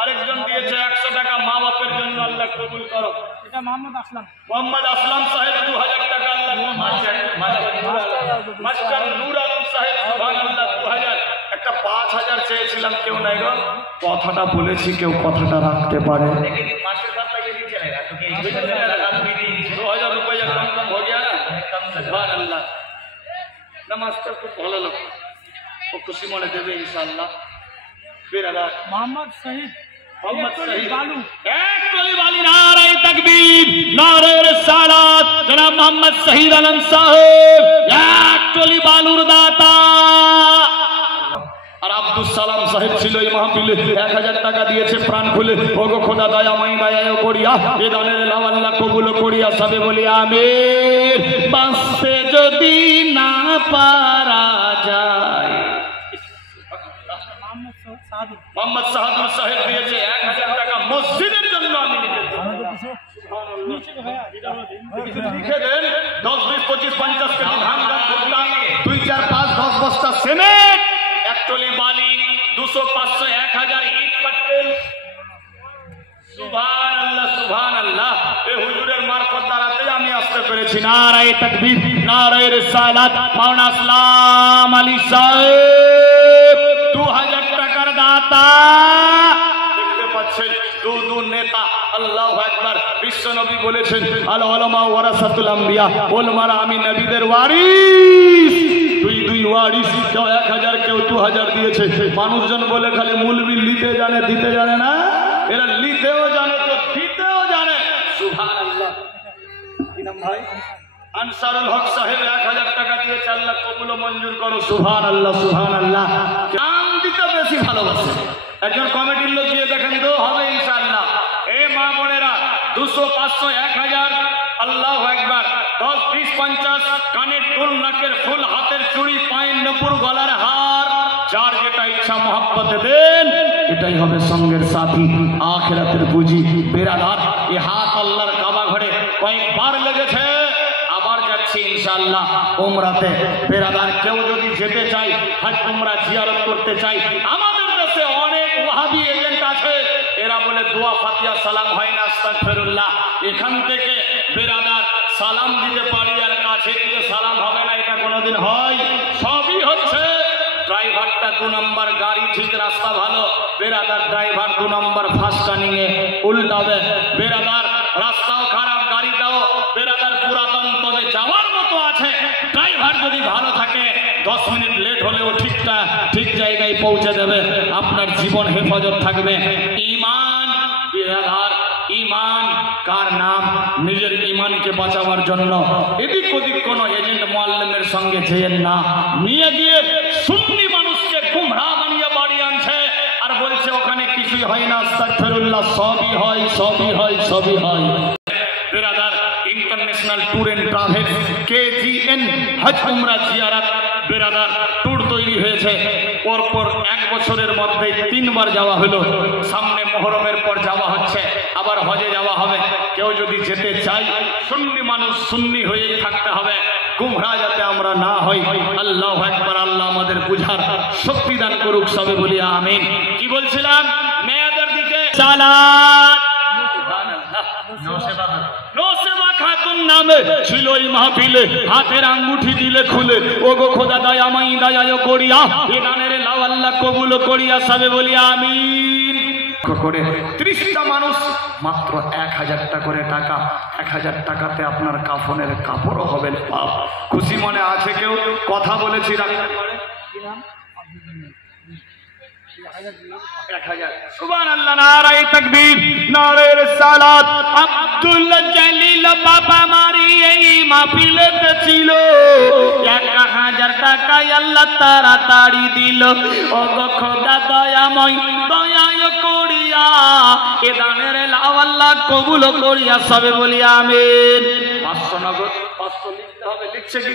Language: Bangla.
আরেকজন দিয়েছে 100 টাকা, মা বাপের জন্য আল্লাহ কবুল করো। এটা মোহাম্মদ আসলাম সাহেব 2000 টাকা আল্লাহ। মাস্টার নূর আলম সাহেব সুবহানাল্লাহ 2000। একটা 5000 চেয়েছিলাম, কেউ নাই গো। কথাটা বলেছি, কেউ কথাটা রাখতে পারে। 2000 रुपया कम हो गया ना। सुबहानल्लाह ना मास्टर खूब ভালো লোক, ও খুশি মনে দেবে ইনশাআল্লাহ। বিরাদার मोहम्मद शहीद बालू, एक टोली वाली नारे तकबीर, नारे रिसालत, जनाब मोहम्मद शहीद आलम साहब, एक टोली बालूर दाता। আর আব্দুল সালাম সাহেব ছিল এই মাহফিলে, 1000 টাকা দিয়েছে প্রাণ খুলে। ওগো খোদা দয়াময় দয়ায় করিয়া এ দানের লাভ আল্লাহ কবুল করিয়া, সবে বলি আমিন। বাঁচতে যদি না পারা যায়। মোহাম্মদ সাহাদুর সাহেব দিয়েছে 1000 টাকা মসজিদের জন্য। আমি লিখে দেন 10, 20, 25, 50 কেজি ধান, 2, 4, 5, 10 বস্তা সিমেন্ট, এক টলি বালি, 200, 500, 1000 ইট পাটকেল। সুবহানাল্লাহ সুবহানাল্লাহ। এই হুজুরের মারফত দ্বারাতে আমি আসতে পেরেছি। নারায়ে তাকবীর, নারায়ে রিসালাত। মাওলানা আসলাম আলী সাহেব 2000 টাকার দাতা। দেখতে পাচ্ছেন দু নেতা। আল্লাহু আকবার। বিশ্ব নবী বলেছেন আল উলামা ওয়ারাসাতুল আম্বিয়া, উলামারা আমি নবীদের ওয়ারিস। দুই ওয়ারিস, কেউ 1000, কেউ 2000 দিয়েছে। মানুষজন বলে খালি মুলবি লিতে জানে, দিতে জানে না। এরা লিতেও জানে তো দিতেও জানে। সুবহানাল্লাহ। কি নাম ভাই? আনসারুল হক সাহেব 1000 টাকা দিয়েছে, আল্লাহ কবুল ও মঞ্জুর করো। সুবহানাল্লাহ সুবহানাল্লাহ। দান দিতে বেশি ভালোবাসে। একজন কমিটির লোক দিয়ে দেখেন তো, হবে ইনশাআল্লাহ। এ মা বোনেরা 200, 500, 1000, আল্লাহু আকবার। 10, 20, 50 কানের দুল, নাকের ফুল, হাতের চুড়ি, পায়ের নূপুর, গলার হার, যার যেটা ইচ্ছা মহব্বতে দেন। এটাই হবে সঙ্গের সাথী, আখিরাতের পুঁজি। বেরাদার, এই হাত আল্লাহর কাবা ঘরে কয়েকবার লেগেছে, আবার যাচ্ছি ইনশাআল্লাহ উমরাতে। বেরাদার, কেউ যদি যেতে চাই, হজ উমরা জিয়ারত করতে চাই, আমাদের দেশে অনেক ওয়াহাবি এজেন্ট আছে। এরা বলে দোয়া ফাতিহা সালাম হয় না, আস্তাগফিরুল্লাহ। এখান থেকে বেরাদার সালাম দিতে পারি, আর কাছে গিয়ে সালাম হবে না, এটা কোনোদিন হয়? সবই হচ্ছে। ড্রাইভারটা 2 নম্বর গাড়ি, ঠিক রাস্তা ভালো, বেরাদার ড্রাইভার 2 নম্বর ফার্স্ট টার্নিং এ উল্টাবে। বেরাদার রাস্তাও খারাপ, গাড়িটাও বেরাদার পুরাতন, তবে যাওয়ার মতো আছে। ড্রাইভার যদি ভালো থাকে 10 মিনিট লেট হলেও ঠিক জায়গায় পৌঁছে দেবে। আপনার জীবন হেফাজত থাকবে। ঈমান, বেরাদার ঈমান কার নাম? নিজের ঈমানকে বাঁচাবার জন্য এদিক ওদিক কোন এজেন্ট মুআল্লিমের সঙ্গে যেয়েন না। নিয়ে গিয়ে সুন্নি মানুষকে গুমরাহ বানিয়ে বাড়ি আনছে, আর বলছে ওখানে কিছুই হয় না, আস্তাগফিরুল্লাহ। সবই হয়, সবই হয়, সবই হয়। Beradar international tour and travels, KGN হজ উমরা জিয়ারত, বেরাদার ট্যুর তৈরি হয়েছে। পরপর 1 বছরের মধ্যে 3 বার যাওয়া হলো। সামনে মুহররমের পর যাওয়া হচ্ছে, আবার হজে যাওয়া হবে। কেউ যদি যেতে চাই, সুন্নি মানুষ সুন্নি হয়েই থাকতে হবে, গুমরাহ যাতে আমরা না হই। আল্লাহু আকবার। আল্লাহ আমাদের বুঝার শক্তি দান করুক, সবে বলি আমিন। কি বলছিলাম? মেয়েদের দিকে সালাত। নওশেবা খাতুন নামে ছিল এই মাহফিলে, হাতের আঙ্গুঠি দিলে খুলে। ওগো খোদা দয়াময় দয়ায় করিয়া এ দানের লাভ আল্লাহ কবুল করিয়া, সবে বলি আমিন। করে 30টা মানুষ, মাত্র 1000 টাকা করে টাকা। 1000 টাকাতে আপনার কাফনের কাপড়ও হবে। বাপ, খুশি মনে আছে কেউ? কথা বলেছি রাখতে পারে। সুবহানাল্লাহ। নারায়ে তাকবীর, নারায়ে রিসালাত। আব্দুল জলিল বাবা মারি এই মাহফিলেতে ছিল, 1000 টাকায় আল্লাহ তাড়াতাড়ি দিল। ওগো খোদা দয়াময় দয়ায় করিয়া এ দানের লাভ আল্লাহ কবুল করিয়া, সবে বলি আমিন। 500 নগদ, 500 লিখতে হবে। লিখছে কি?